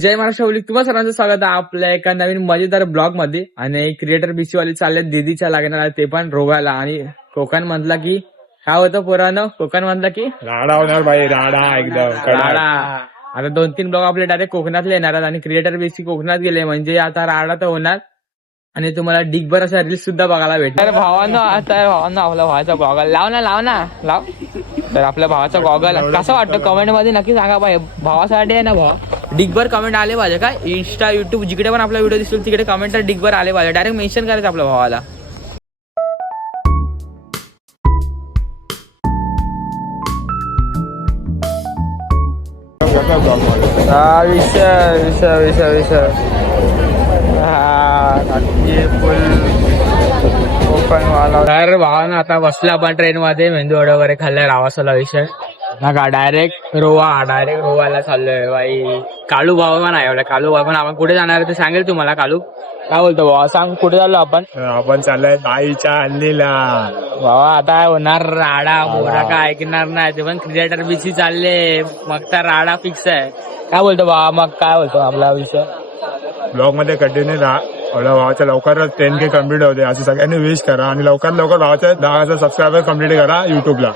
जय महाराष्ट्र ओली तुम्हा सर्वांचं स्वागत आहे आपल्या एका नवीन मजेदार ब्लॉगमध्ये. आणि क्रिएटर बीसी वाले चालले दीदीच्या लागणार ते पण रोगायला. आणि कोकण मधला की काय होतं पुरानं? कोकण मधला की? राडा होणार भाई राडा एकदम राडा. आता दोन तीन ब्लॉग आपले डायरेक्ट कोकणातले येणार आणि क्रिएटर बेसी कोकणात गेले. म्हणजे आता राडा तर होणार. आणि तुम्हाला डिगभर असा रील्स सुद्धा बघायला भेटणार भावानं आता भावानं आपल्या भावाचा गॉगल लाव ना लाव ना. लाव. तर आपल्या भावाचा गॉगल कसं वाटतं? कमेंटमध्ये नक्की सांगा पाहिजे भावासाठी आहे ना भावा? डिगभर कमेंट आले पाहिजे काय इंस्टा युट्यूब जिकडे पण आपला व्हिडिओ दिसतो तिकडे कमेंट तर डिगभर आले पाहिजे. डायरेक्ट मेन्शन करायचं आपल्या भावाला. विषय विषय विषय विषय हा. तर भावानं आता बसला आपण ट्रेन मध्ये मेंदू वडा वगैरे खाल्लाय रावासाला विषय. नका डायरेक्ट रोवा डायरेक्ट रोवाला चाललोय बाई. काळू भाव पण आहे एवढा काळू भाव पण आपण कुठे जाणार आहे ते सांगेल तुम्हाला काळू काय बोलतो भावा सांग कुठे चाललो आपण? आपण चाललोय ताईच्या हल्लीला. भावा आता होणार? राडा मोरा काय ऐकणार नाही ते पण क्रिएटर बीसी चालले. मग तर राडा फिक्स आहे. काय बोलतो भावा मग काय बोलतो आपला विषय? ब्लॉगमध्ये कंटिन्यू राहा. एवढ्या भावाच्या लवकरच टेन के कंप्लीट होते असं सगळ्यांनी विश करा आणि लवकर लवकर भावाच्या दहा हजार सबस्क्रायबर कंप्लीट करा युट्यूबला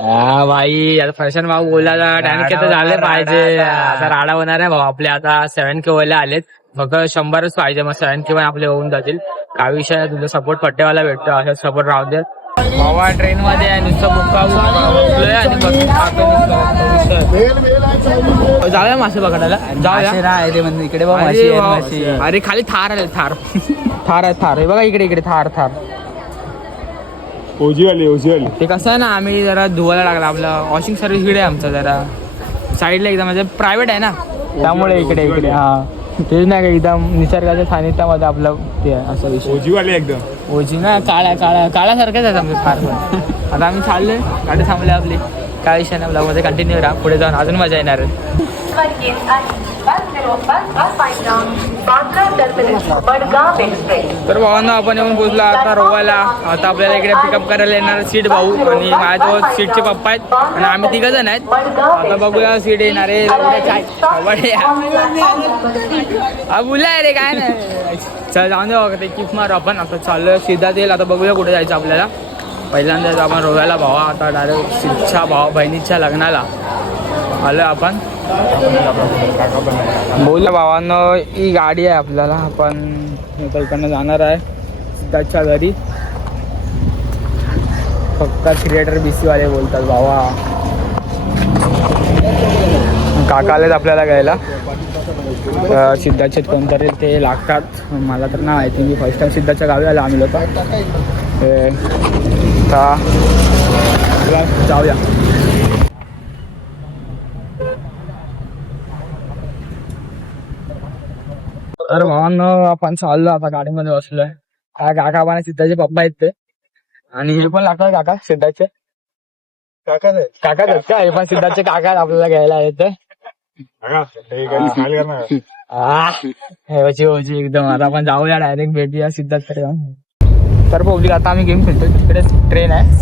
हा भाई आता फॅशन भाऊ बोलला टेन के तर झाले पाहिजे. आता राडा होणार आहे भाऊ आपले आता सेव्हन के व्हायला आलेत. फक्त शंभरच पाहिजे मग सेव्हन के पण आपले होऊन जातील. काय विषय आहे, तुझा सपोर्ट पट्टेवाला भेटतो असा सपोर्ट राहू दे. भावा ट्रेन मध्ये आहे नुसतं बुक्का आणि बसून खातो नुसतं. जाऊया मासे पकडायला. जाऊया. इकडे बघ अरे खाली थार आले थार. थार आहे थार. हे बघा इकडे इकडे थार थार. ओजीवाली ओजीवाली ते कसं आहे ना आम्ही जरा धुवायला लागला आपलं. वॉशिंग सर्व्हिस इकडे आहे आमचं जरा. साईडला एकदम म्हणजे प्रायव्हेट आहे ना. त्यामुळे इकडे इकडे. हा. तेच नाही का एकदम निसर्गाच्या सानिध्यामध्ये आपलं ते आहे, असा विषय. ओजीवाली एकदम. ओजी ना काळ्या काळ्या काळ्यासारख्याच आहे आमचं फार पण. आता आम्ही चाललोय गाडी थांबली आपली. काय विषय नाही ब्लॉगमध्ये कंटिन्यू राहा. पुढे जाऊन अजून मजा येणार तर भावांना आपण येऊन पोहोचलो आता रोवायला आता आपल्याला इकडे पिकअप करायला येणार सीट भाऊ आणि माझ्याजवळ सीटचे पप्पा आहेत. आणि आम्ही तिघ जण आहेत. आता बघूया सीट येणार आहे. एवढे बोला रे काय नाही. चल जाऊन दे बघा ते किक मारू आपण. आता चाललोय. सीधा येईल आता बघूया कुठे जायचं आपल्याला. पहिल्यांदाच आपण रोजायला भावा आता डायरेक्ट शिक्षा भावा बहिणीच्या लग्नाला आलं आपण. बोल भावांनो ही गाडी आहे आपल्याला आपण आता इकडनं जाणार आहे सिद्धार्थच्या घरी. फक्त क्रिएटर बी सीवाले बोलतात भावा. काका आलेत आपल्याला घ्यायला. तर कोणतरी ते लागतात. मला तर नाही माहिती मी फर्स्ट टाइम सिद्धार्थच्या गावी आलं आम्ही लोक. चला, जाऊया तर भावांनो आपण चाललो आता गाडीमध्ये बसलोय. हा काका आपण सिद्धाचे पप्पा आहेत ते. आणि हे पण लागतात काका सिद्धाचे. काका काका आहेत का? हे पण सिद्धाचे काका आहेत आपल्याला घ्यायला येते ओजी ओजी एकदम. आता आपण जाऊया डायरेक्ट भेटूया सिद्धार्थकडे जाऊन तर पब्लिक आता आम्ही गेम खेळतोय. तिकडे ट्रेन आहे.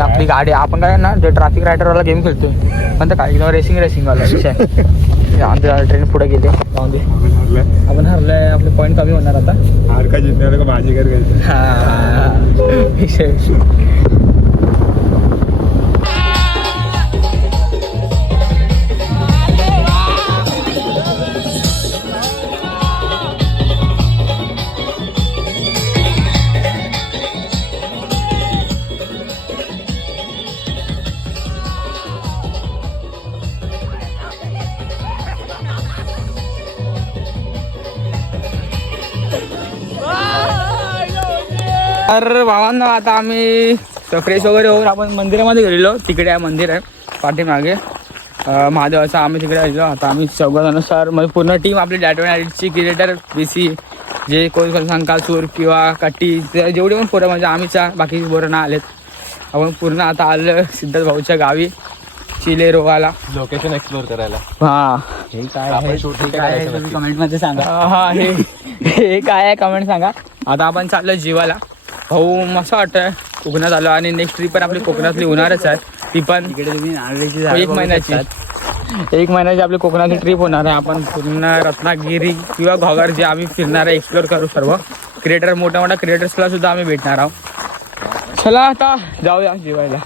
आपली गाडी आपण काय ना जे ट्रॅफिक रायडरवाला गेम खेळतोय. पण तर काय? रेसिंग रेसिंग वाला विषय. आमच्या ट्रेन पुढे गेले. जाऊन दे. आपण हरलोय. आपले पॉईंट कमी होणार आता. हार का जिंकणार? का भाजी कर घ्यायचं हा, विषय. तर भावांना आता आम्ही फ्रेश वगैरे होऊन आपण मंदिरामध्ये गेलेलो. तिकडे आहे मंदिर आहे पाठीमागे. महादेवाचं आम्ही तिकडे आलेलो आता आम्ही चौघानुसार म्हणजे पूर्ण टीम आपली डॅटवन आयडीची क्रिएटर बी सी जे कोण कोण संकासूर किंवा कट्टी जेवढे पण पोरं म्हणजे आम्हीच्या बाकी पोरं ना आलेत. आपण पूर्ण आता आलं सिद्धार्थ भाऊच्या गावी चिले रोगाला लोकेशन एक्सप्लोर करायला. हा. हे काय कमेंटमध्ये सांगा. हे हे काय आहे? कमेंट सांगा. आता आपण चाललो जीवाला. भाऊ मस्त वाटतंय. कोकणात आलो आणि नेक्स्ट ट्रिप पण आपली कोकणातली होणारच आहे. ती पण एक महिन्याची. एक महिन्याची आपली कोकणाची ट्रिप होणार आहे. आपण पूर्ण रत्नागिरी किंवा घोगर जे आम्ही फिरणार आहे एक्सप्लोर करू सर्व. क्रिएटर मोठ्या मोठ्या क्रिएटर्सला सुद्धा आम्ही भेटणार आहोत. चला आता जाऊया जेवायला.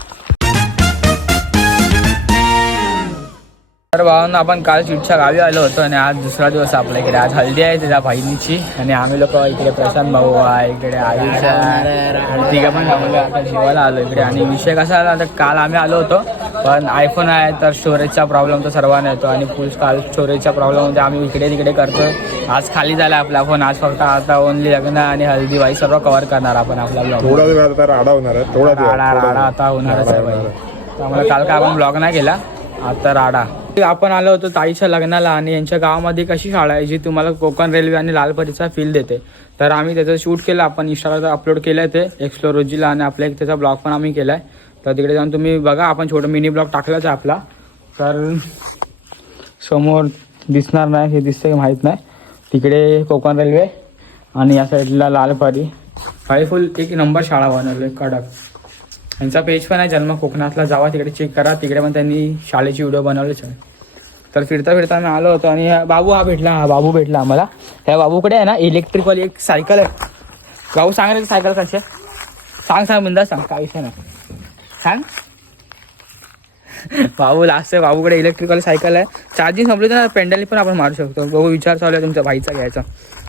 तर भावांना आपण काल चिटच्या गावी आलो होतो आणि आज दुसरा दिवस आपल्या इकडे. आज हल्दी आहे त्याच्या बहिणीची आणि आम्ही लोक इकडे प्रशांत भाऊ आहे इकडे आयुष आहे आणि तिघं पण आता जेवायला आलो इकडे. आणि विषय कसा आला तर काल आम्ही आलो होतो पण आयफोन आहे तर स्टोरेजचा प्रॉब्लेम तर सर्वांना येतो. आणि फुल काल स्टोरेजच्या प्रॉब्लेममध्ये आम्ही इकडे तिकडे करतो आज खाली झाला आपला फोन आज फक्त आता ओनली लग्न आणि हल्दी बाई सर्व कव्हर करणार आपण आपला ब्लॉग राडा होणार आहे थोडा दिवस राडा राडा आता होणारच आहे त्यामुळे काल काय आपण ब्लॉग नाही केला आता राडा. आपण आलो होतो ताईच्या लग्नाला आणि यांच्या गावामध्ये कशी शाळा आहे जी तुम्हाला कोकण रेल्वे आणि लालपरीचा फील देते. तर आम्ही त्याचं शूट केलं आपण इंस्टाग्रामवर अपलोड केलं आहे ते एक्सप्लोरोजीला आणि आपल्या एक त्याचा ब्लॉग पण आम्ही केला आहे तर तिकडे जाऊन तुम्ही बघा आपण छोटं मिनी ब्लॉग टाकलाच आहे आपला. तर समोर दिसणार नाही हे दिसतं की माहीत नाही. तिकडे कोकण रेल्वे आणि या साईडला लालपरी काही फुल एक नंबर शाळा बनवली कडक. यांचा पेज पण आहे जन्म कोकणातला. जावा तिकडे चेक करा. तिकडे पण त्यांनी शाळेची व्हिडिओ बनवलेच आहे तर फिरता फिरता आम्ही आलो होतो आणि बाबू हा भेटला. हा बाबू भेटला आम्हाला. त्या बाबूकडे आहे ना इलेक्ट्रिकवाली एक सायकल आहे. बाबू सांग रे सायकल कशी आहे? सांग सांग बिंदा सांग. काय विषय नाही. सांग. बाबू लास्ट आहे. बाबूकडे इलेक्ट्रिकवाली सायकल आहे. चार्जिंग संपली तर पेंडलनी पण आपण मारू शकतो. बाबू विचार चालू आहे तुमच्या भाईचा घ्यायचा.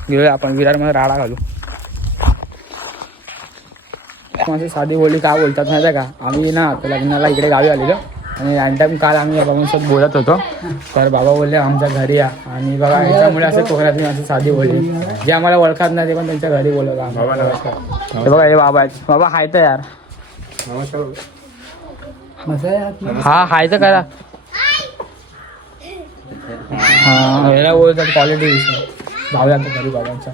घेऊया आपण. विरारमध्ये राडा घालू. माझी साधी बोली काय बोलतात माहिती का? आम्ही ना आता लग्नाला इकडे गावी आलेलो. आणि रॅन टाइम काल आम्ही बाबांसोबत बोलत होतो. तर बाबा बोलले आमच्या घरी या. आणि बघा ह्याच्यामुळे असं कोकणात मी असं साधी बोलली. जे आम्हाला ओळखत नाही ते पण त्यांच्या घरी बोलवलं आम्हाला. हे बघा हे बाबा आहेत. बाबा हाय तर यार. हा हाय तर करा. हा ह्याला बोलतात क्वालिटी विषय. भाऊ आता घरी बाबांचा.